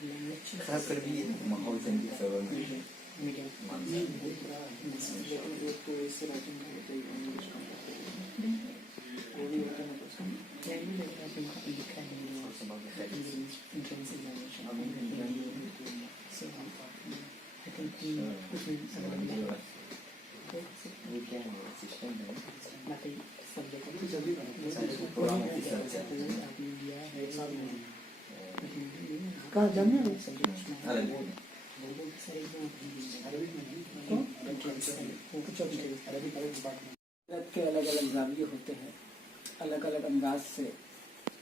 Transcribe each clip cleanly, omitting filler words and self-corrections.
خاص کر بھی ماحول زندگی سبب کہاں جانے کے الگ الگ زاویے ہوتے ہیں، الگ الگ انداز سے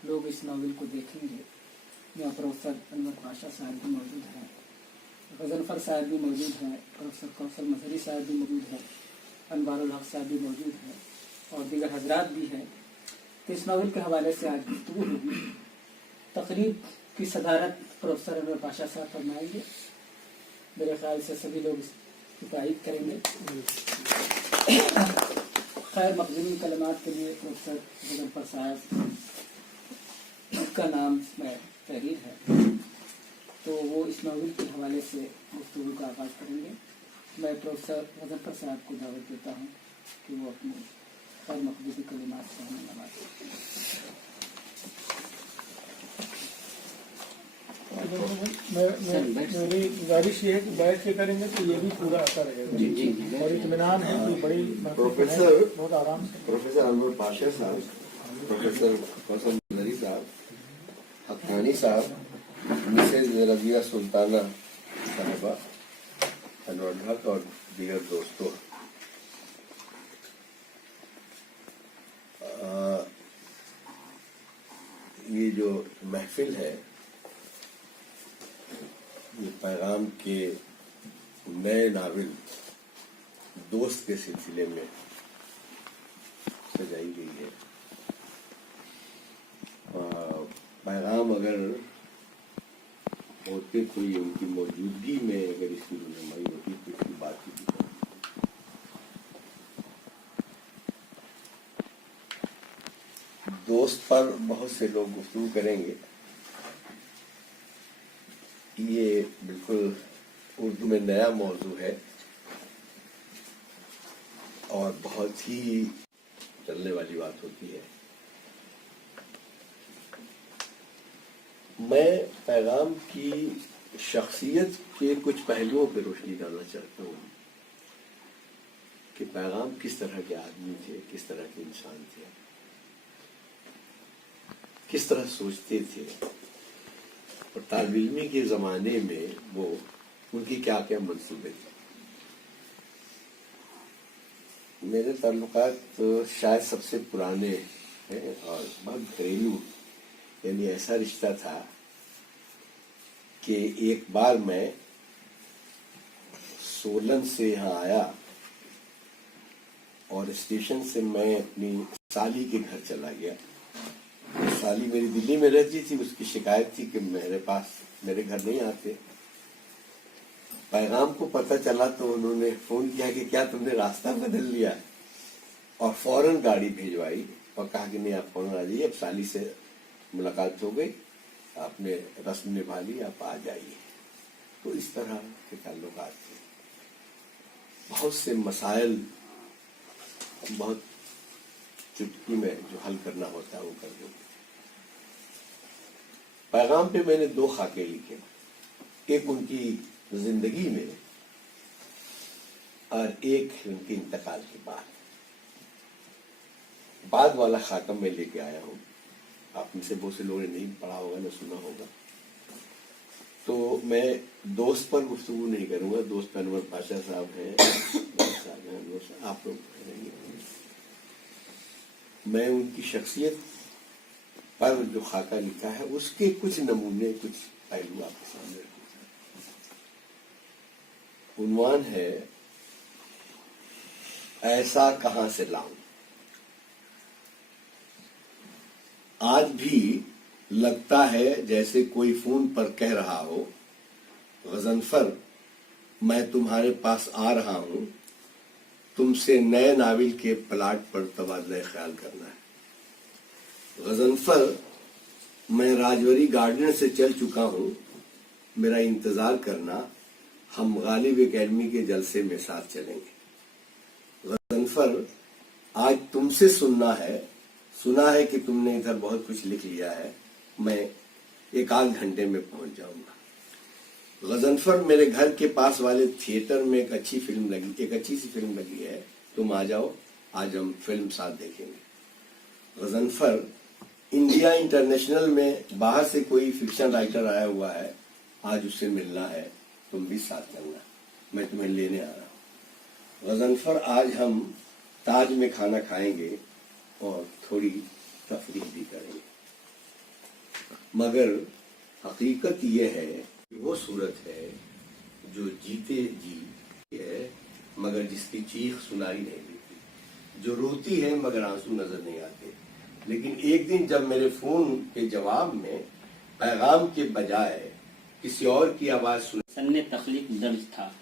لوگ اس ناول کو دیکھیں گے۔ یہاں پروفیسر انور پاشا صاحب بھی موجود ہیں، غضنفر صاحب بھی موجود ہیں، پروفیسر کوثر مظہری صاحب بھی موجود ہیں، انوار الحق صاحب بھی موجود ہیں اور دیگر حضرات بھی ہیں۔ تو اس ناول کے حوالے سے آج گفتگو ہوگی۔ تقریب کی صدارت پروفیسر انور پاشا صاحب فرمائیں گے۔ میرے خیال سے سبھی لوگ اس کی تائید کریں گے۔ خیر مقدمی کلمات کے لیے پروفیسر غضنفر صاحب کا نام میں تحریر ہے، تو وہ اس ناول کے حوالے سے گفتگو کا آغاز کریں گے۔ میں پروفیسر غضنفر صاحب کو دعوت دیتا ہوں کہ وہ اپنے خیر مقدمی کلمات سے ہمیں نوازیں۔ میری گزارش یہ ہے کہ بیٹھ کے کریں گے تو یہ بھی پورا آتا رہے گا اور اطمینان ہے کہ بڑی بہت آرام سے پروفیسر انور پاشا صاحب، پروفیسر کوثر مظہری صاحب، حقانی صاحب، مسز رضیہ سلطانہ صاحبہ، انور الحق اور دیگر دوستوں، یہ جو محفل ہے یہ پیغام کے نئے ناول دوست کے سلسلے میں سجائی گئی ہے۔ پیغام اگر ہوتے تو یہ ان کی موجودگی میں اگر اس کی رونمائی ہوتی تو اس کی بات کی جاتی۔ دوست پر بہت سے لوگ گفتگو کریں گے۔ یہ بالکل اردو میں نیا موضوع ہے اور بہت ہی چلنے والی بات ہوتی ہے۔ میں پیغام کی شخصیت کے کچھ پہلوؤں پہ روشنی ڈالنا چاہتا ہوں کہ پیغام کس طرح کے آدمی تھے، کس طرح کے انسان تھے، کس طرح سوچتے تھے اور طالب علمی کے زمانے میں وہ ان کی کیا کیا منصوبے تھے۔ میرے تعلقات شاید سب سے پرانے ہیں اور بہت گھریلو، یعنی ایسا رشتہ تھا کہ ایک بار میں سولن سے یہاں آیا اور اسٹیشن سے میں اپنی سالی کے گھر چلا گیا۔ سالی میری دلی میں رہتی تھی، اس کی شکایت تھی کہ میرے گھر نہیں آتے۔ پیغام کو پتہ چلا تو انہوں نے فون کیا کہ کیا تم نے راستہ بدل لیا، اور فوراً گاڑی بھیجوائی اور کہا کہ نہیں آپ فوراً آ جائیے، اب سالی سے ملاقات ہو گئی، آپ نے رسم نبھا لی، آپ آ جائیے۔ تو اس طرح کے تعلقات تھے۔ بہت سے مسائل بہت چٹکی میں جو حل کرنا ہوتا ہے وہ کر دوں۔ پیغام پہ میں نے 2 خاکے لکھے، ایک ان کی زندگی میں اور ایک ان کے انتقال کے بعد والا خاکہ میں لے کے آیا ہوں۔ آپ میں سے بہت سے لوگوں نے نہیں پڑھا ہوگا نہ سنا ہوگا، تو میں دوست پر گفتگو نہیں کروں گا۔ دوست انور پاشا صاحب ہیں، آپ لوگ رہیں گے۔ میں ان کی شخصیت پر جو خاکہ لکھا ہے اس کے کچھ نمونے، کچھ پہلو آپ کے سامنے رکھوں۔ عنوان ہے ایسا کہاں سے لاؤں۔ آج بھی لگتا ہے جیسے کوئی فون پر کہہ رہا ہو، غضنفر میں تمہارے پاس آ رہا ہوں، تم سے نئے ناول کے پلاٹ پر تبادلہ خیال کرنا ہے۔ غضنفر میں راجوری گارڈن سے چل چکا ہوں، मेरा इंतजार करना, हम गालिब एकेडमी के जलसे में साथ चलेंगे। गजनफर, आज तुमसे सुना है कि तुमने इधर बहुत कुछ लिख लिया है, मैं 1-8 घंटे में पहुंच जाऊंगा। गजनफर, मेरे घर के पास वाले थिएटर में एक अच्छी सी फिल्म लगी है, तुम आ जाओ, आज हम फिल्म साथ देखेंगे। गजनफर, इंडिया इंटरनेशनल में बाहर से कोई फिक्शन राइटर आया हुआ है, आज उससे मिलना है, तुम भी साथ चलना, मैं तुम्हें लेने आ रहा हूँ। गजनफर, आज हम ताज में खाना खाएंगे और थोड़ी तफरीह भी करेंगे, मगर हकीकत यह है कि वो सूरत है जो जीते जी है मगर जिसकी चीख सुनाई नहीं देती, जो रोती है मगर आंसू नजर नहीं आते। लेकिन एक दिन जब मेरे फोन के जवाब में पैगाम के बजाय किसी और की आवाज सुन, सन्ने तख्लीक दर्ज था,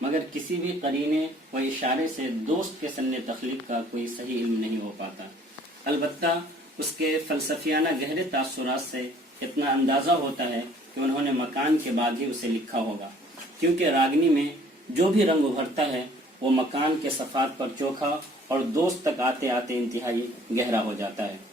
मगर किसी भी करीने व इशारे से दोस्त के सन्ने तख्लीक का कोई सही इल्म नहीं हो पाता। अलबत्ता उसके फलसफियाना गहरे तासुरात से इतना अंदाजा होता है कि उन्होंने मकान के बाद ही उसे लिखा होगा, क्योंकि रागनी में जो भी रंग उभरता है वो मकान के सफात पर चोखा और दोस्त तक आते आते इंतहाई गहरा हो जाता है।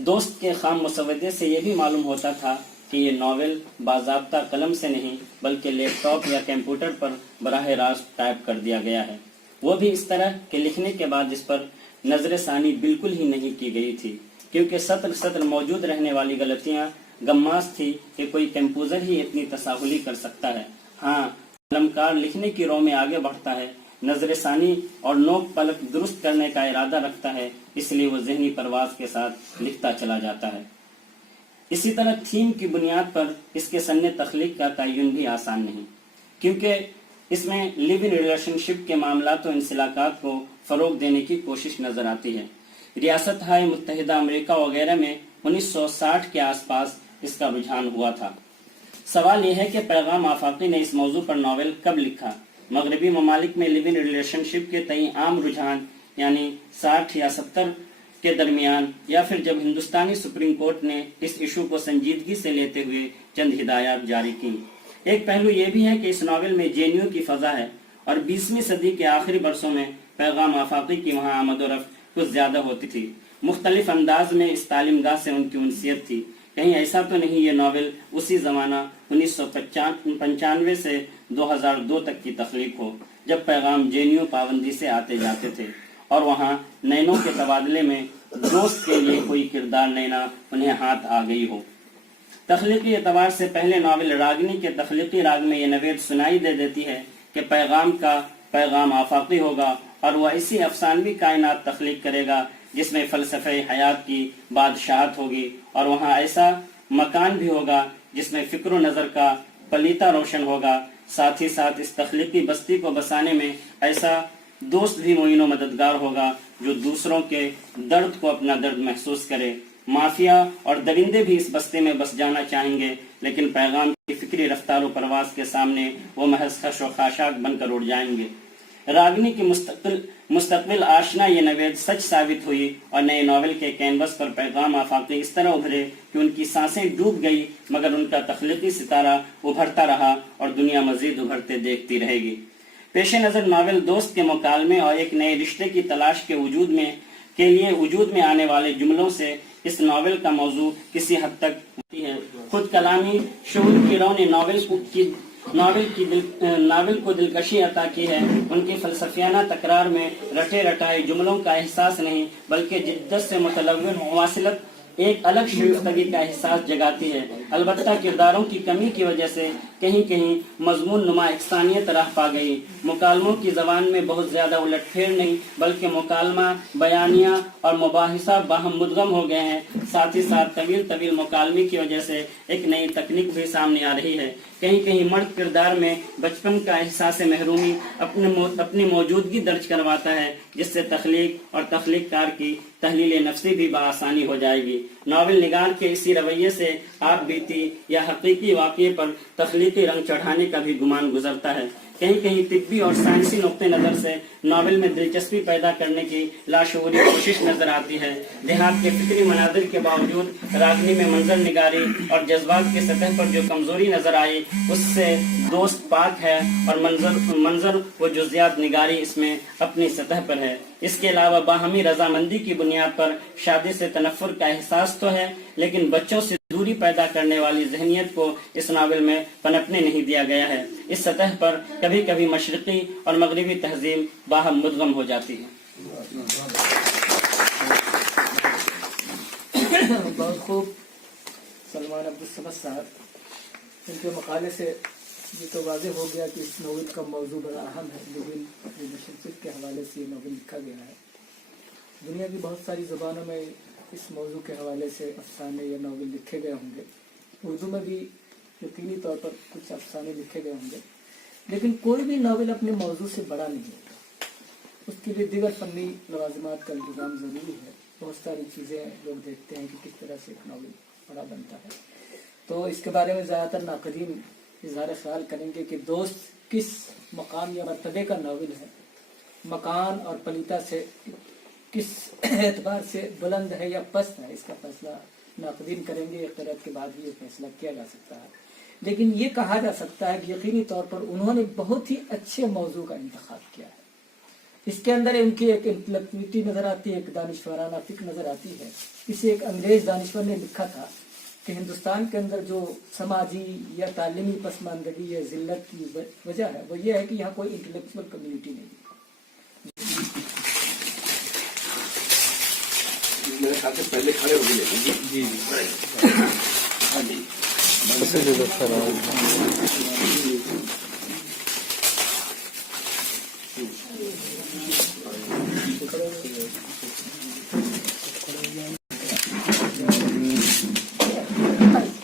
दोस्त के खाम मुसवदे से यह भी मालूम होता था कि ये नॉवेल बाज़ाब्ता कलम से नहीं बल्कि लैपटॉप या कंप्यूटर पर बराह रास्त टाइप कर दिया गया है, वो भी इस तरह के लिखने के बाद जिस पर नजर सानी बिल्कुल ही नहीं की गई थी, क्योंकि सत्र सत्र मौजूद रहने वाली गलतियां गम्मास थी कि कोई कंपोजर ही इतनी तसाहुली कर सकता है। हाँ, कलमकार लिखने की रो में आगे बढ़ता है, नजर सानी और नोक पलक दुरुस्त करने का इरादा रखता है, इसलिए वो जहनी परवाज के साथ लिखता चला जाता है। इसी तरह थीम की बुनियाद पर इसके सन्ने तख्लीक का तयन भी आसान नहीं, क्योंकि इसमें लिव इन रिलेशनशिप के मामलात और इंसिलाकात को फरोग देने की कोशिश नजर आती है। रियासत हाय मुत्तहिदा अमेरिका वगैरह में 1960 के आसपास इसका रुझान हुआ था। सवाल यह है कि पैगाम आफाकी ने इस मौजू पर नावल कब लिखा। मगरबी ममालिक में लिव इन रिलेशनशिप के तई आम रुझान यानी 60 या 70 के दरमियान, या फिर जब हिंदुस्तानी सुप्रीम कोर्ट ने इस इशू को संजीदगी से लेते हुए चंद हिदायत जारी की। एक पहलू यह भी है कि इस नावल में जेएनयू की फजा है और 20वीं सदी के आखिरी बरसों में पैगाम आफाकी की वहाँ आमद और रफ्त कुछ ज्यादा होती थी। मुख्तलिफ अंदाज में इस तालीमगाह से उनकी उनसियत थी। कहीं ऐसा तो नहीं ये नावल उसी जमाना 1995 से 2002 तक की तख्लीक हो, जब पैगाम जेएनयू पाबंदी से आते जाते थे और वहाँ नैनों के तबादले में दोस्त के लिए कोई किरदार नैना उन्हें हाथ आ गई हो। तख्लीकी एतबार से पहले नावल रागनी के तख्लीकी राग में ये नवेद सुनाई दे देती है कि पैगाम का पैगाम आफाकी होगा और वह ऐसी अफसानवी कायनात तख्लीक करेगा जिसमें फलसफे हयात की बादशाहत होगी, और वहाँ ऐसा मकान भी होगा जिसमें फिक्र नजर का पलीता रोशन होगा। साथ ही साथ इस तख्लीकी बस्ती को बसाने में ऐसा दोस्त भी मोइनो मददगार होगा जो दूसरों के दर्द को अपना दर्द महसूस करे। माफिया और दरिंदे भी इस बस्ती में बस जाना चाहेंगे, लेकिन पैगाम की फिक्री रफ्तार व परवास के सामने वो महज खश व खाशाक बनकर उड़ जाएंगे। रागनी की मुस्तकबिल आशना ये नवेद सच साबित हुई और नए नावल के कैनवस पर पैगाम आफाकी इस तरह उभरे कि उनकी सांसें डूब गई, मगर उनका तख्लीकी सितारा उभरता रहा और दुनिया मजीद उभरते देखती रहेगी। पेश नजर नावल दोस्त के मुकालमे और एक नए रिश्ते की तलाश के लिए वजूद में आने वाले जुमलों से इस नावल का मौजू किसी हद तक होती है। खुद कलामी शऊर की रौ ने नावल को दिलकशी अता की है। उनकी फलसफियाना तकरार में रटे रटाए जुमलों का एहसास नहीं बल्कि जिद्दत से मुतलव्विन मुवासिलत एक अलग शिकस्तगी का एहसास जगाती है। अलबत्ता किरदारों की कमी की वजह से कहीं कहीं मजमून नुमा इकसानियत रह पा गई। मुकालमों की जबान में बहुत ज्यादा उलटफेर नहीं बल्कि मुकालमा, बयानिया और मुबाहिसा बाहम मुदगम हो गए हैं। साथ ही साथ तवील मुकालमे की वजह से एक नई तकनीक भी सामने आ रही है। कहीं कहीं मर्द किरदार में बचपन का एहसास महरूमी अपनी मौजूदगी दर्ज करवाता है, जिससे तख्लीक और तख्लीककार की तहलील नफ्सी भी बआसानी हो जाएगी। नावल निगार के इसी रवैये से आप बीती या हकीकी वाक़ये पर तख्लीकी रंग चढ़ाने का भी गुमान गुजरता है। कहीं कहीं तिब्बी और साइंसी नुक्ते नजर से नॉवेल में दिलचस्पी पैदा करने की लाशऊरी कोशिश नजर आती है। देहात के फिक्री मनाजिर के बावजूद रागनी में मंजर निगारी और जज्बात की सतह पर जो कमजोरी नजर आई उससे दोस्त पाक है और मंजर व जुजियात निगारी इसमें अपनी सतह पर है। इसके अलावा बाहमी रजामंदी की बुनियाद पर शादी से तनफ्फुर का एहसास तो है, लेकिन बच्चों से दूरी पैदा करने वाली जहनियत को इस नावल में पनपने नहीं दिया गया है। इस सतह पर कभी कभी मशरकी और मगरबी तहजीब बाहम मुदगम हो जाती है। बहुत खूब सलमान अब्दुल समद साहब, इनके मकाले से ये तो वाज़ेह हो गया कि इस नॉवल का मौजू बड़ा अहम है। लेकिन रिलेशनशिप के हवाले से ये नॉवल लिखा गया है। दुनिया की बहुत सारी ज़बानों में इस मौजू के हवाले से अफसाने या नॉवल लिखे गए होंगे। उर्दू में भी यकीनी तौर पर कुछ अफसाने लिखे गए होंगे, लेकिन कोई भी नॉवल अपने मौजू से बड़ा नहीं होता। उसके लिए दीगर फनी लवाजमात का इंतजाम ज़रूरी है। बहुत सारी चीज़ें लोग देखते हैं कि किस तरह से एक नॉवल बड़ा बनता है। तो इसके बारे में ज़्यादातर नाक़दीन इज़हार ख्याल करेंगे कि दोस्त किस मकाम या मर्तबे का नॉवल है, मकान और पलीता से किस एतबार से बुलंद है या पस्त है, इसका फैसला नाक़दीन करेंगे। क़िरात के बाद ही ये फैसला किया जा सकता है। लेकिन ये कहा जा सकता है कि यकीनी तौर पर उन्होंने बहुत ही अच्छे मौजू का इंतखाब किया है। इसके अंदर उनकी एक इंटेलेक्चुअलिटी नजर आती है, एक दानिशवराना फिक्र नजर आती है। इसे एक अंग्रेज दानिशवर ने लिखा था कि हिंदुस्तान के अंदर जो समाजी या तालीमी पसमानदगी या जिल्लत की वजह है वो ये है कि यहाँ कोई इंटेलेक्चुअल कम्युनिटी नहीं है। मेरे ख्याल से पहले खड़े हो गए। जी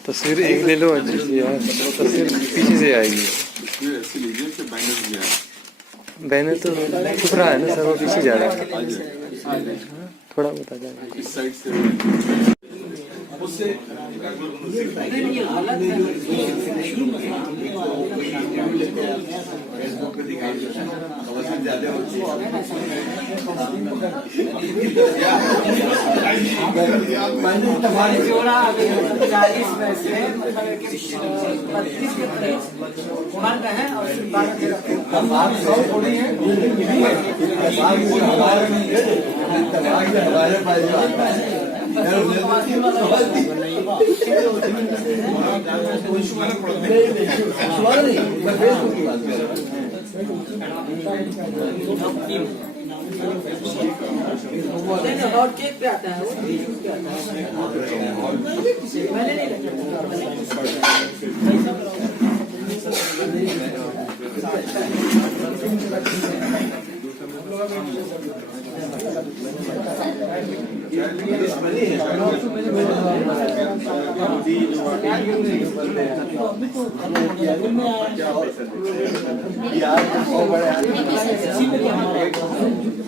तस्वीर एक ले लो यार, तस्वीर पीछे से आएगी। बैनर तो दिख रहा है ना सर, वो पीछे जा रहा है। थोड़ा बता जाए इस साइड से उससे ज्यादा होती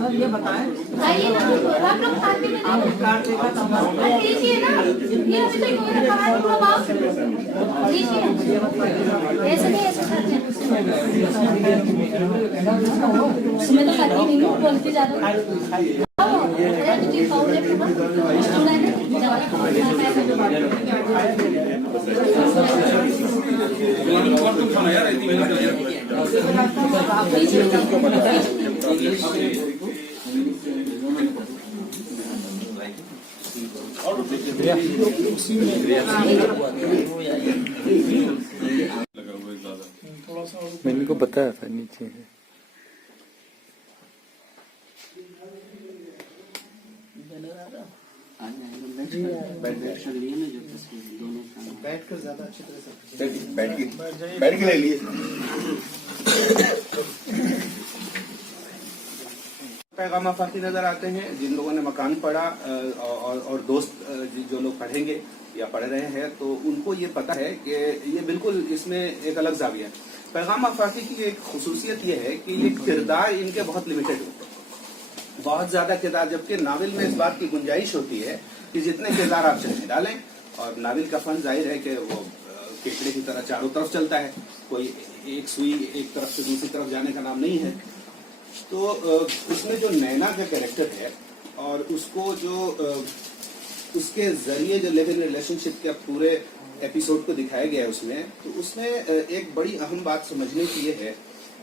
ये बताएं आइए ना, आप लोग साथ में कार्ड देखा था लीजिए ना, ये अभी तो इन्होंने कहा है थोड़ा बात लीजिए, ऐसे नहीं ऐसे करते हैं। उसमें तो करती नहीं हूँ, बोलती ज़्यादा। अरे तुझे पाउडर के बाद थोड़ा है मैंने को बताया था नीचे है। बैठ कर ज्यादा अच्छी तरह से बैठ के ले लिए। पैगाम आफाकी नजर आते हैं। जिन लोगों ने मकान पढ़ा और दोस्त जो लोग पढ़ेंगे या पढ़ रहे हैं तो उनको ये पता है कि ये बिल्कुल इसमें एक अलग जाविया है। पैगाम आफाकी की एक खुसूसियत ये है कि ये किरदार इनके बहुत लिमिटेड होते हैं, बहुत ज्यादा किरदार, जबकि नावल में इस बात की गुंजाइश होती है कि जितने किरदार आप चाहे डालें। और नावल का फन जाहिर है कि वो केकड़े की तरह चारों तरफ चलता है, कोई एक सुई एक तरफ से दूसरी तरफ जाने का नाम नहीं है। तो उसमें जो नैना का कैरेक्टर है और उसको जो उसके जरिए जो लिव इन रिलेशनशिप के पूरे एपिसोड को दिखाया गया है उसमें एक बड़ी अहम बात समझने की ये है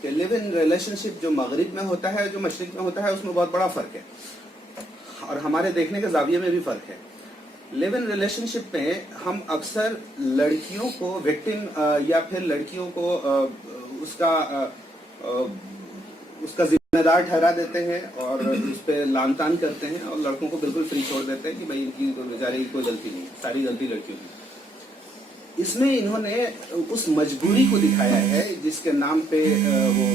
कि लिव इन रिलेशनशिप जो मगरिब में होता है जो मशरिक में होता है उसमें बहुत बड़ा फर्क है और हमारे देखने के जाविये में भी फर्क है। लिव इन रिलेशनशिप में हम अक्सर लड़कियों को विक्टिम या फिर लड़कियों को उसका जिम्मेदार ठहरा देते हैं और उस पर लान तान करते हैं और लड़कों को बिल्कुल फ्री छोड़ देते हैं कि भाई इनकी बेचारे की कोई गलती नहीं, सारी गलती लड़कियों की। इसमें इन्होंने उस मजबूरी को दिखाया है जिसके नाम पे वो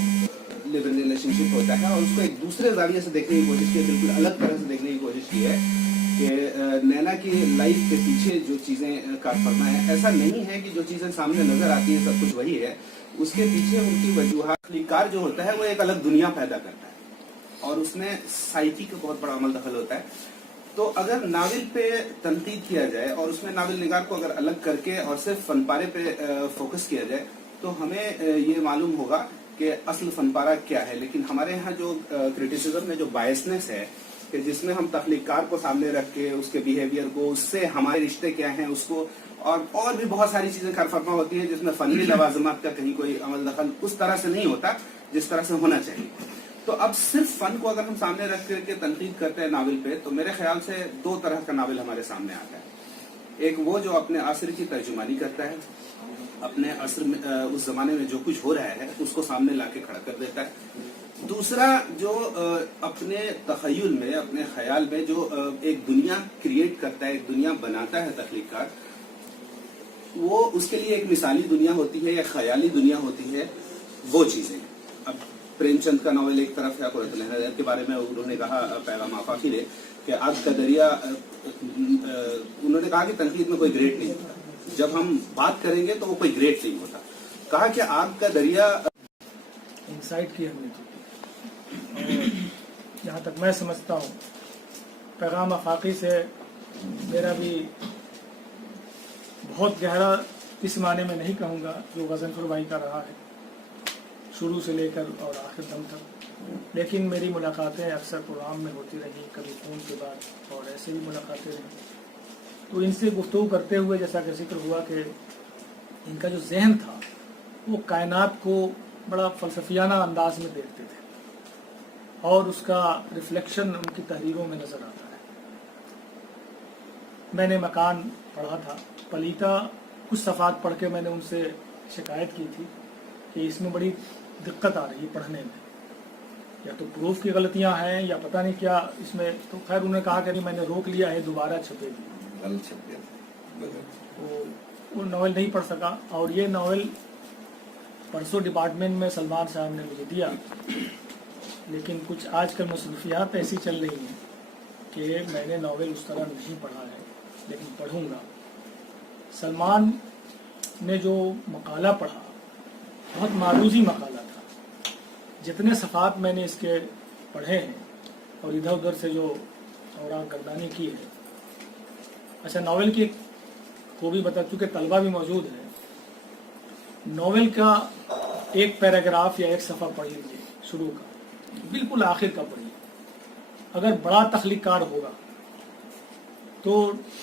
लिव इन रिलेशनशिप होता है और उसको एक दूसरे जाविये से देखने की कोशिश की है, बिल्कुल अलग तरह से देखने की कोशिश की है कि नैना की लाइफ के पीछे जो चीजें कारफरमा है, ऐसा नहीं है कि जो चीजें सामने नजर आती है सब कुछ वही है, उसके पीछे उनकी वजूहात। तख्लीकार जो होता है वो एक अलग दुनिया पैदा करता है और उसमें साइकी का बहुत बड़ा अमल दखल होता है। तो अगर नावल पे तनकीद किया जाए और उसमें नावल निगार को अगर अलग करके और सिर्फ फनपारे पे फोकस किया जाए तो हमें ये मालूम होगा कि असल फनपारा क्या है। लेकिन हमारे यहाँ जो क्रिटिसिज्म में जो बायसनेस है कि जिसमें हम तख्लीकार को सामने रख के उसके बिहेवियर को, उससे हमारे रिश्ते क्या हैं उसको, और भी बहुत सारी चीजें कारफरमा होती है जिसमें फनी लवाजमात का कहीं कोई अमल दखल उस तरह से नहीं होता जिस तरह से होना चाहिए। तो अब सिर्फ फन को अगर हम सामने रख करके तनकीद करते हैं नावल पे तो मेरे ख्याल से दो तरह का नावल हमारे सामने आता है। एक वो जो अपने असर की तर्जुमानी करता है, अपने असर में उस जमाने में जो कुछ हो रहा है उसको सामने लाके खड़ा कर देता है। दूसरा जो अपने तखय्युल में, अपने ख्याल में जो एक दुनिया क्रिएट करता है, एक दुनिया बनाता है तख्लीकार, वो उसके लिए एक मिसाली दुनिया होती है या ख्याली दुनिया होती है, वो चीजें। अब प्रेमचंद का नॉवल एक तरफ है, कुर्रतुल अहम के बारे में उन्होंने कहा पैगाम आफाकी ने कि आग का दरिया, उन्होंने कहा कि तनकीद में कोई ग्रेट नहीं होता, जब हम बात करेंगे तो वो कोई ग्रेट नहीं होता। कहा कि आग का दरिया इंसाइट की अहमियत होती है। और जहाँ तक मैं समझता हूँ पैगाम आफाकी से मेरा भी बहुत गहरा, इस माने में नहीं कहूँगा जो गज़नफर भाई का रहा है शुरू से लेकर और आखिर दम तक, लेकिन मेरी मुलाकातें अक्सर प्रोग्राम में होती रही, कभी फ़ोन के बाद और ऐसे भी मुलाकातें रही। तो इनसे गुफ्तगू करते हुए जैसा कि जिक्र हुआ कि इनका जो जहन था वो कायनात को बड़ा फ़लसफियाना अंदाज में देखते थे और उसका रिफ्लेक्शन उनकी तहरीरों में नज़र आता है। मैंने मकान पढ़ा था, पलीता कुछ सफ़ात पढ़ के मैंने उनसे शिकायत की थी कि इसमें बड़ी दिक्कत आ रही है पढ़ने में, या तो प्रूफ की गलतियां हैं या पता नहीं क्या इसमें। तो खैर उन्होंने कहा कि मैंने रोक लिया है, दोबारा छपेगी। तो वो नावल नहीं पढ़ सका और ये नावल परसों डिपार्टमेंट में सलमान साहब ने मुझे दिया, लेकिन कुछ आजकल मसरूफियात ऐसी चल रही हैं कि मैंने नावल उस तरह नहीं पढ़ा है, लेकिन पढ़ूंगा। सलमान ने जो मकाला पढ़ा बहुत मारूजी मकाला था। जितने सफ़ात मैंने इसके पढ़े हैं और इधर उधर से जो औराक गर्दानी की है। अच्छा, नावल की खूबी बता चुके, तलबा भी मौजूद है। नावल का एक पैराग्राफ या एक सफ़ा पढ़ लीजिए, शुरू का बिल्कुल आखिर का पढ़िए। अगर बड़ा तख्लीकार होगा तो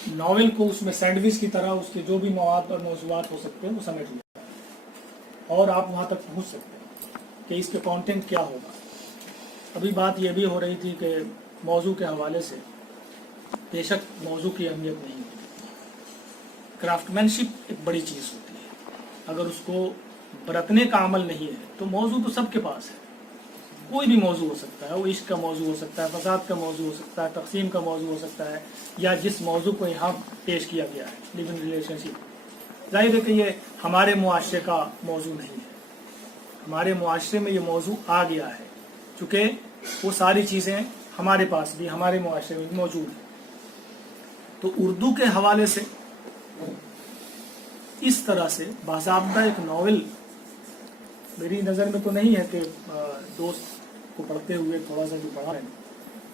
नावल को उसमें सैंडविच की तरह उसके जो भी मवाद और मौज़ूआत हो सकते हैं वो समेट लिया और आप वहाँ तक पहुँच सकते हैं कि इसके कंटेंट क्या होगा। अभी बात यह भी हो रही थी कि मौजू के हवाले से बेशक मौजू की अहमियत नहीं होती, क्राफ्टमैनशिप एक बड़ी चीज़ होती है। अगर उसको बरतने का अमल नहीं है तो मौजू तो सबके पास है, कोई भी मौजू हो सकता है। वो इश्क का मौजू हो सकता है, फसाद का मौजू हो सकता है, तकसीम का मौजू हो सकता है, या जिस मौजू को यहाँ पेश किया गया है लिव इन रिलेशनशिप। जाहिर है कि ये हमारे मुआशरे का मौजू नहीं है, हमारे मुआशरे में ये मौजू आ गया है चूँकि वो सारी चीज़ें हमारे पास भी, हमारे मुआशरे में भी मौजूद है। तो उर्दू के हवाले से इस तरह से बाज़ाब्ता एक नावल मेरी नज़र में तो नहीं है कि दोस्त को पढ़ते हुए थोड़ा सा जो पढ़ा है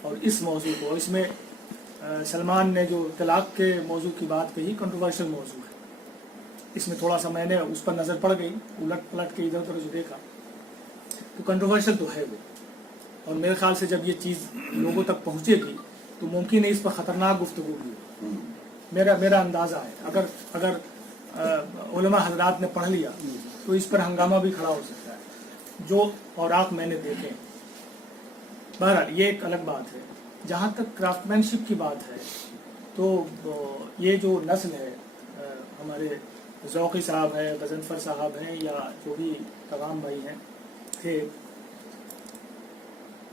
और इस मौजू को, इसमें सलमान ने जो तलाक के मौजू की बात कही, कंट्रोवर्शियल मौजू है। इसमें थोड़ा सा मैंने उस पर नज़र पड़ गई, उलट पलट के इधर उधर जो देखा तो कंट्रोवर्शियल तो है वो, और मेरे ख्याल से जब ये चीज़ लोगों तक पहुँचेगी तो मुमकिन है इस पर ख़तरनाक गुफ्तगू भी हो। मेरा अंदाज़ा है अगर उलमा हजरात ने पढ़ लिया तो इस पर हंगामा भी खड़ा हो सकता है, जो औराक मैंने देखे। बहरहाल ये एक अलग बात है। जहाँ तक क्राफ्टमैनशिप की बात है तो ये जो नस्ल है, हमारे ज़ौक़ी साहब हैं, गज़नफ़र साहब हैं, या जो भी तमाम भाई हैं थे,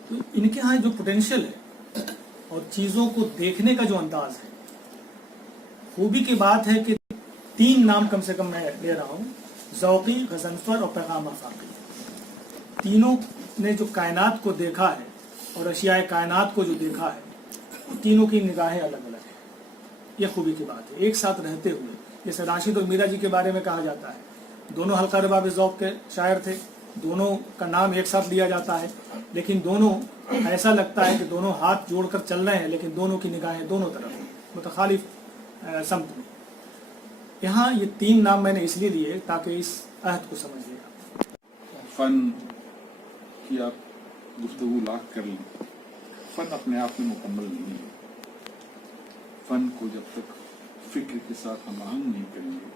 तो इनके यहाँ जो पोटेंशियल है और चीज़ों को देखने का जो अंदाज है, खूबी की बात है कि 3 नाम कम से कम मैं ले रहा हूँ, ज़ौक़ी, गज़नफ़र और पैगाम आफ़ाक़ी। तीनों ने जो कायनात को देखा है और अशियाए कायनात को जो देखा है, तीनों की निगाहें अलग अलग हैं। ये खूबी की बात है। एक साथ रहते हुए, जैसे राशिद और मीरा जी के बारे में कहा जाता है, दोनों हल्का रबाब ज़ौक़ के शायर थे, दोनों का नाम एक साथ लिया जाता है, लेकिन दोनों ऐसा लगता है कि दोनों हाथ जोड़कर चल रहे हैं, लेकिन दोनों की निगाहें दोनों तरफ मुतखालिफ समत में। यहाँ ये 3 नाम मैंने इसलिए लिए ताकि इस अहद को समझ लिया। फन की आप गुफ्तगू लाख कर लें, फन अपने आप में मुकम्मल नहीं है। फन को जब तक फिक्र के साथ हम आहंग नहीं करेंगे,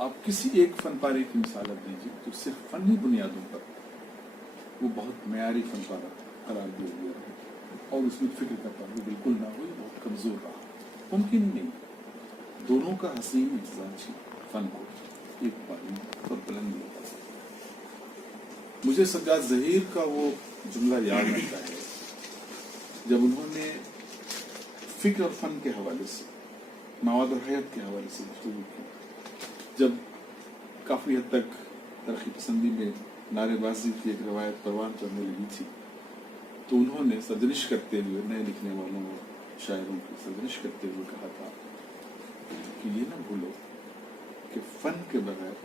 आप किसी एक फन पारे की मिसाल दीजिए तो सिर्फ फनी बुनियादों पर वो बहुत मयारी फन पारा करार दिया गया है और उसमें फिक्र का पहलू बिल्कुल ना हो, बहुत कमजोर रहा। मुमकिन नहीं, दोनों का हसीन मिजाज फन को एक पारी और बुलंद होता है। मुझे सज्जाद ज़हीर का वो जुमला याद आता है जब उन्होंने फिक्र और फन के हवाले से, मवाद और हयात के हवाले से गुफ्तगू की। जब काफी हद तक तरक्की पसंदी में नारेबाजी की एक रवायत परवान चढ़ने लगी थी, तो उन्होंने सर्जनिश करते हुए, नए लिखने वालों और शायरों की सर्जनिश करते हुए कहा था कि ये ना भूलो कि फन के बगैर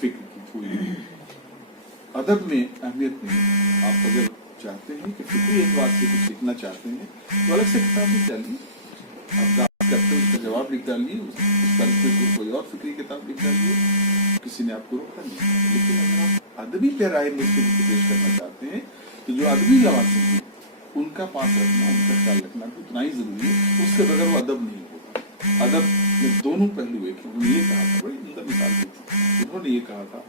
फिक्र की कोई अदब में अहमियत नहीं। आप अगर चाहते हैं कि फिक्री एतबार से कुछ सीखना चाहते हैं तो अलग से किताब लिख डालिए, आप बात करते हैं उसका जवाब लिख डालिए, उस तरह से कोई और फिक्री किताब लिख डालिए, किसी ने आपको रोका नहीं। लेकिन अगर आप अदबी पैराए में उसको पेश करना चाहते हैं तो जो अदबी लवाज़िम हैं उनका पास रखना, उनका ख्याल रखना भी उतना ही जरूरी है। उसके बगैर वो अदब नहीं होगा। अदब में दोनों पहलू है। उन्होंने ये कहा था, बड़ी उम्दा मिसाल दी थी, उन्होंने ये कहा था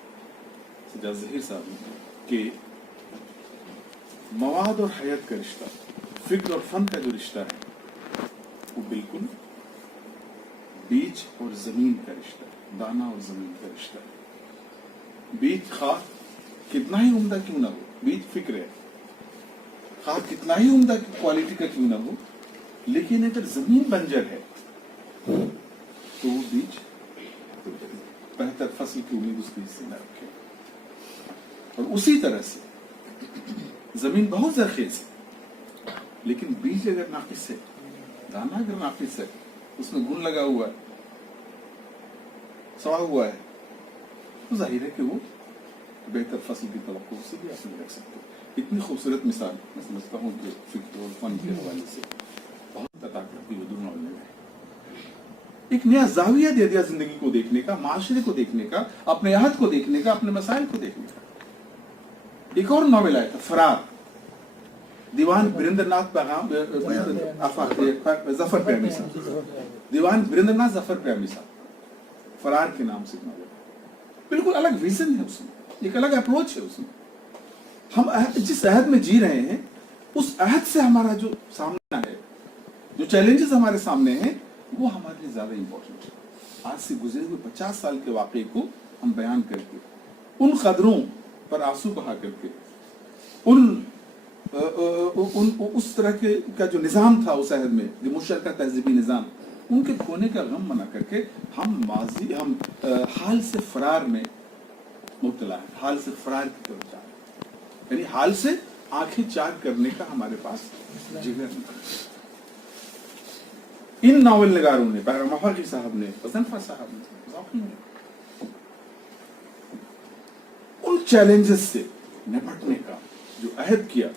सज्जाद ज़हीर साहब ने कि मवाद और हयात का रिश्ता, फिक्र और फन का जो रिश्ता है वो बिल्कुल बीज और जमीन का रिश्ता है, दाना और जमीन का रिश्ता है। बीज खा कितना ही उम्दा क्यों ना हो, बीज फिक्र है, खा कितना ही उम्दा क्वालिटी का क्यों ना हो, लेकिन अगर जमीन बंजर है तो वो बीज बेहतर फसल की उम्मीद उसके हिस्से न रखे। और उसी तरह से जमीन बहुत जरखेज है, लेकिन बीज अगर नाकिस है, दाना अगर नाकिस है, उसमें घुन लगा हुआ है, सड़ा हुआ है, तो जाहिर है कि वो बेहतर फसल की तवक्को से भी आप नहीं रख सकते। इतनी खूबसूरत मिसाल मैं समझता हूँ कि फिक्र और फन के हवाले से बहुत अता करती है दोनों ने। एक नया जाविया दे दिया जिंदगी को देखने का, माशरे को देखने का, अपने अहद को देखने का, अपने मसाइल को देखने का। एक और नॉवेल आया था फरार, दीवान वीरेंद्रनाथ जफर प्यामी साहब, दीवान वीरेंद्रनाथ जफर प्यामी साहब, फरार के नाम से नॉवेल। बिल्कुल अलग विजन है उसमें, एक अलग अप्रोच है उसमें। हम जिस अहद में जी रहे हैं उस अहद से हमारा जो सामना है, जो चैलेंजेस हमारे सामने हैं, वो हमारे लिए ज्यादा इंपॉर्टेंट है। आज से गुजरे हुए 50 साल के वाकये को हम बयान करके, उन कदरों पर आंसू बहा करके, उस तरह के का जो निजाम था उस अहद में, जो मुशर्रका तहजीबी निजाम, उनके खोने का गम मना करके हम हाल से फरार में मुब्तला है, हाल से फरार की तरफ जा रहे हैं। यानी हाल से आंखें चार करने का हमारे पास जिगर नहीं। इन नावल निगारों ने, पैगाम आफ़ाक़ी साहब ने, गज़नफ़र साहब ने, ज़ौक़ी ने, उन चैलेंजेस से निपटने का जो अहद किया,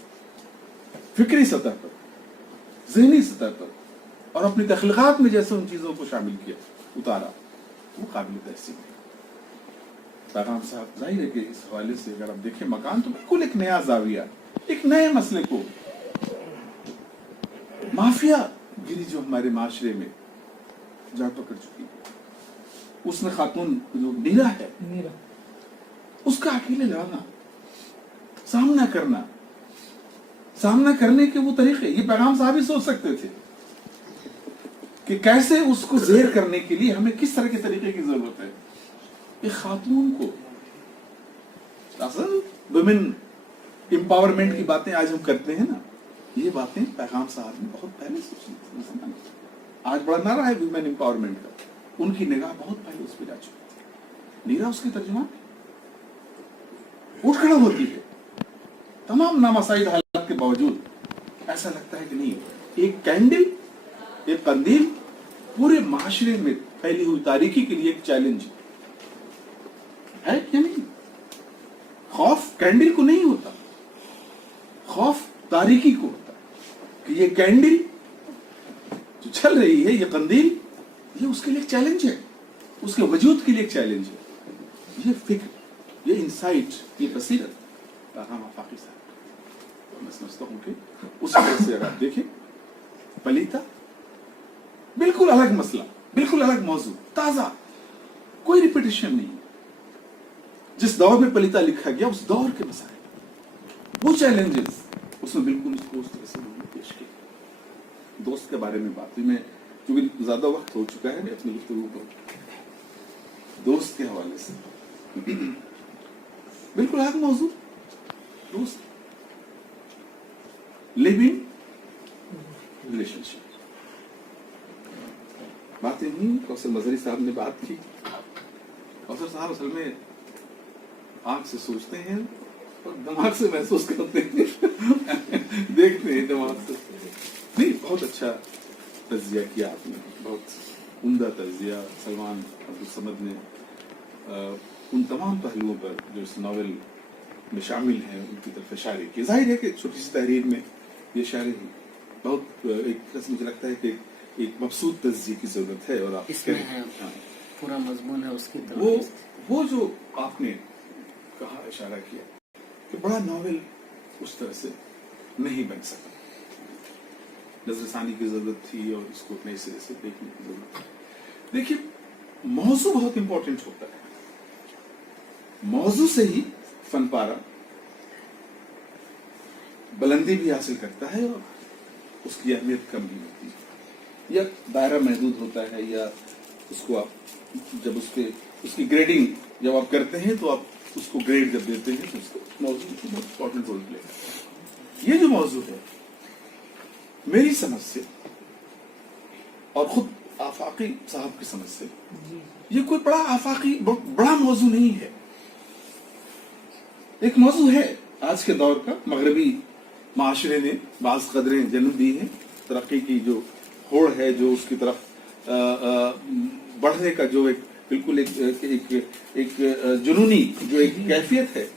फिक्री सतह पर, ज़हनी सतह पर, और अपनी तख्लीक़ात में जैसे उन चीजों को शामिल किया, उतारा, वो काबिल तहसीन है। पैगाम साहब जाहिर है कि इस हवाले से अगर आप देखें मकान तो बिल्कुल एक नया जाविया, एक नए मसले को, माफिया गिरी जो हमारे माशरे में जा पकड़ चुकी है, उसमें खातून जो नीरा है उसका अकेले लड़ना, सामना करने के वो तरीके, ये पैगाम साहब ही सोच सकते थे कि कैसे उसको ज़ेर करने के लिए हमें किस तरह के तरीके की जरूरत है। एक खातून को, असल वुमेन एम्पावरमेंट की बातें आज हम करते हैं ना, ये बातें पैगाम साहब ने बहुत पहले सोची थी। आज बड़ा नारा है वुमेन एम्पावरमेंट का, उनकी निगाह बहुत पहले उस पर जा चुकी थी। नीरा उसकी तर्जुमा उठ खड़ा होती है, तमाम नामसाइद हालात के बावजूद ऐसा लगता है कि नहीं, एक कैंडल, एक कंदील पूरे माशरे में फैली हुई तारीकी के लिए एक चैलेंज है क्या नहीं? खौफ कैंडल को नहीं होता, खौफ तारीकी को होता कि ये कैंडल जो चल रही है, ये कंदील, ये उसके लिए चैलेंज है, उसके वजूद के लिए चैलेंज है। ये फिक्र, ये इंसाइट, ये बसीरत पैगाम आफाकी साहब, मैं समझता हूं कि उस वजह से अगर आप देखें पलीता बिल्कुल अलग मसला, बिल्कुल अलग मौजू, ताजा, कोई रिपीटेशन नहीं। जिस दौर में पलीता लिखा गया उस दौर के मसाइल, वो चैलेंजेस, उसमें बिल्कुल उसको उस तरह से उन्होंने पेश किया। दोस्त के बारे में बात हुई, मैं क्योंकि ज्यादा वक्त हो चुका है अपनी गुफ्तगू को दोस्त के हवाले से बिल्कुल अलग मौजू, दोस्त, लिविंग रिलेशनशिप। बातें हुई, कौसर मजहरी साहब ने बात की। कौसर साहब असल में आंख से सोचते हैं और दिमाग से महसूस करते हैं देखते हैं दिमाग से। नहीं, बहुत अच्छा तज्जिया किया आपने, बहुत उम्दा तज्जिया। सलमान अब्दुल समद ने उन तमाम पहलुओं पर जो इस नावल में शामिल हैं उनकी तरफ इशारे किए। जाहिर है कि छोटी सी तहरीर में ये इशारे बहुत एक मुझे लगता है कि एक मबसूत तज्जिए की जरूरत है। और आप इसमें है, पूरा मजमून है उसकी तरफ। वो जो आपने कहा, इशारा किया कि बड़ा नावल उस तरह से नहीं बन सका, नजरसानी की जरूरत थी और इसको नए सिरे से देखने की जरूरत थी। देखिए, मौजू बहुत इंपॉर्टेंट होता है, मौजू से ही फन पारा बुलंदी भी हासिल करता है और उसकी अहमियत कम नहीं होती है, या दायरा महदूद होता है, या उसको आप जब उसकी ग्रेडिंग जब आप करते हैं तो आप उसको ग्रेड जब देते हैं तो उसको मौजू बहुत इंपॉर्टेंट रोल प्ले करता है। ये जो मौजू है मेरी समझ से और खुद आफाकी साहब की समझ से, ये कोई बड़ा आफाकी बड़ा मौजू नहीं है। एक मौजू है आज के दौर का, मगरबी माशरे ने बाज कदरें जन्म दी हैं, तरक्की की जो होड़ है, जो उसकी तरफ बढ़ने का जो एक बिल्कुल एक जुनूनी जो एक कैफियत है,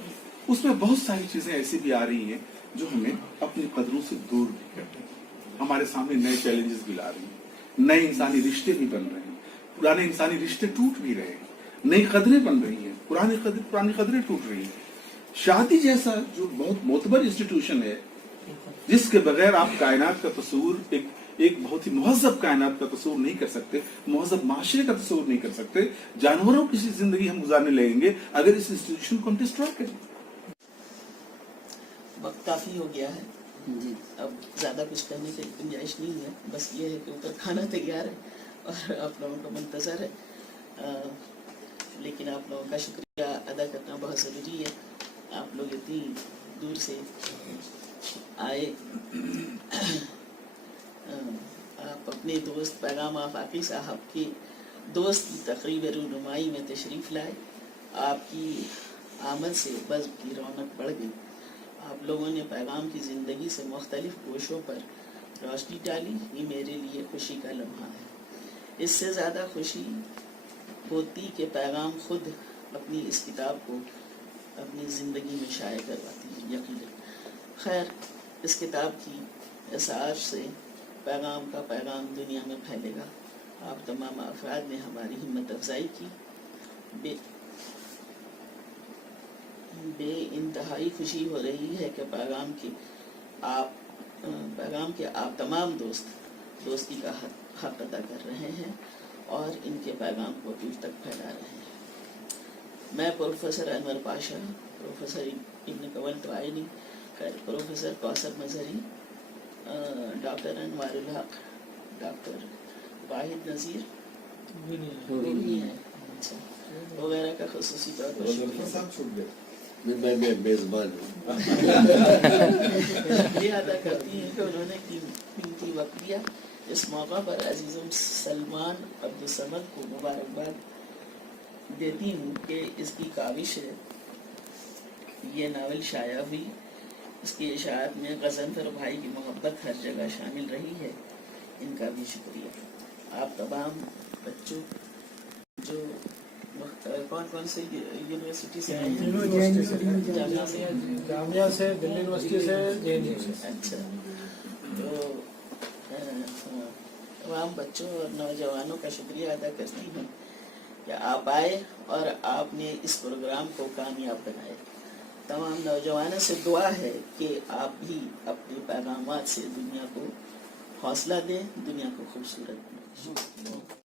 उसमें बहुत सारी चीजें ऐसी भी आ रही हैं जो हमें अपनी कदरों से दूर भी कर रही हैं। हमारे सामने नए चैलेंजेस भी ला रही हैं, नए इंसानी रिश्ते भी बन रहे हैं, पुराने इंसानी रिश्ते टूट भी रहे हैं, नई कदरें बन रही हैं, पुरानी कदरें टूट रही हैं। शादी जैसा जो बहुत मोतबर इंस्टीट्यूशन है, जिसके बगैर आप कायनात का तस्वुर, एक बहुत ही मुहज़्ज़ब कायनात का तस्वुर नहीं कर सकते, मुहज़्ज़ब माशरे का तस्वुर नहीं कर सकते, जानवरों की जिंदगी हम गुजारने लगेंगे अगर इस इंस्टीट्यूशन को हम डिस्ट्रॉय करें। वक्त काफी हो गया है जी, अब ज्यादा कुछ करने की गुंजाइश नहीं है। बस ये है कि ऊपर खाना तैयार है और आप लोगों का मुंतजर है, लेकिन आप लोगों का शुक्रिया अदा करना बहुत जरूरी है। आप लोग इतनी दूर से आए, आप अपने दोस्त पैगाम आफाकी साहब की दोस्त की तकरीब रूनुमाई में तशरीफ़ लाए। आपकी आमद से बज़्म की रौनक बढ़ गई। आप लोगों ने पैगाम की ज़िंदगी से मुख्तलिफ गोशों पर रोशनी डाली। ये मेरे लिए खुशी का लम्हा है। इससे ज़्यादा खुशी होती कि पैगाम खुद अपनी इस किताब को अपनी ज़िंदगी में शाये करवाती है। यकीनन खैर, इस किताब की एसास से पैगाम का पैगाम दुनिया में फैलेगा। आप तमाम अफराद ने हमारी हिम्मत अफजाई की। बे इंतहाई खुशी हो रही है कि पैगाम के आप तमाम दोस्ती का हक अदा कर रहे हैं और इनके पैगाम को दूर तक फैला रहे हैं। मैं प्रोफेसर अनवर पाशा, प्रोफेसर इब्न कवल ट्वाइनी, प्रोफेसर कौसर मजहरी, डॉक्टर अनवारुल हक, डॉक्टर वाहिद नज़ीर भी नहीं है। वो भी नहीं है, अच्छा, वगैरह का खुसूसी तौर पर शुक्रिया मैं मेजबान हूँ। ये अदा करती हैं कि उन्होंने कीमती वक्त दिया। इस मौका पर अजीज़ुम सलमान अब्दुल समद को मुबारकबाद देती हूँ कि इसकी काविश है ये नावल शाया हुई। इसकी इशाअत में गज़नफ़र भाई की मोहब्बत हर जगह शामिल रही है, इनका भी शुक्रिया। आप तमाम बच्चों जो कौन कौन से यूनिवर्सिटी से आए हैं? जामिया से, दिल्ली यूनिवर्सिटी से, JNU से। अच्छा, तो तमाम बच्चों और नौजवानों का शुक्रिया अदा करती हूँ कि आप आए और आपने इस प्रोग्राम को कामयाब बनाया। तमाम नौजवानों से दुआ है कि आप भी अपने पैगामात से दुनिया को हौसला दें, दुनिया को खूबसूरत बनाएं।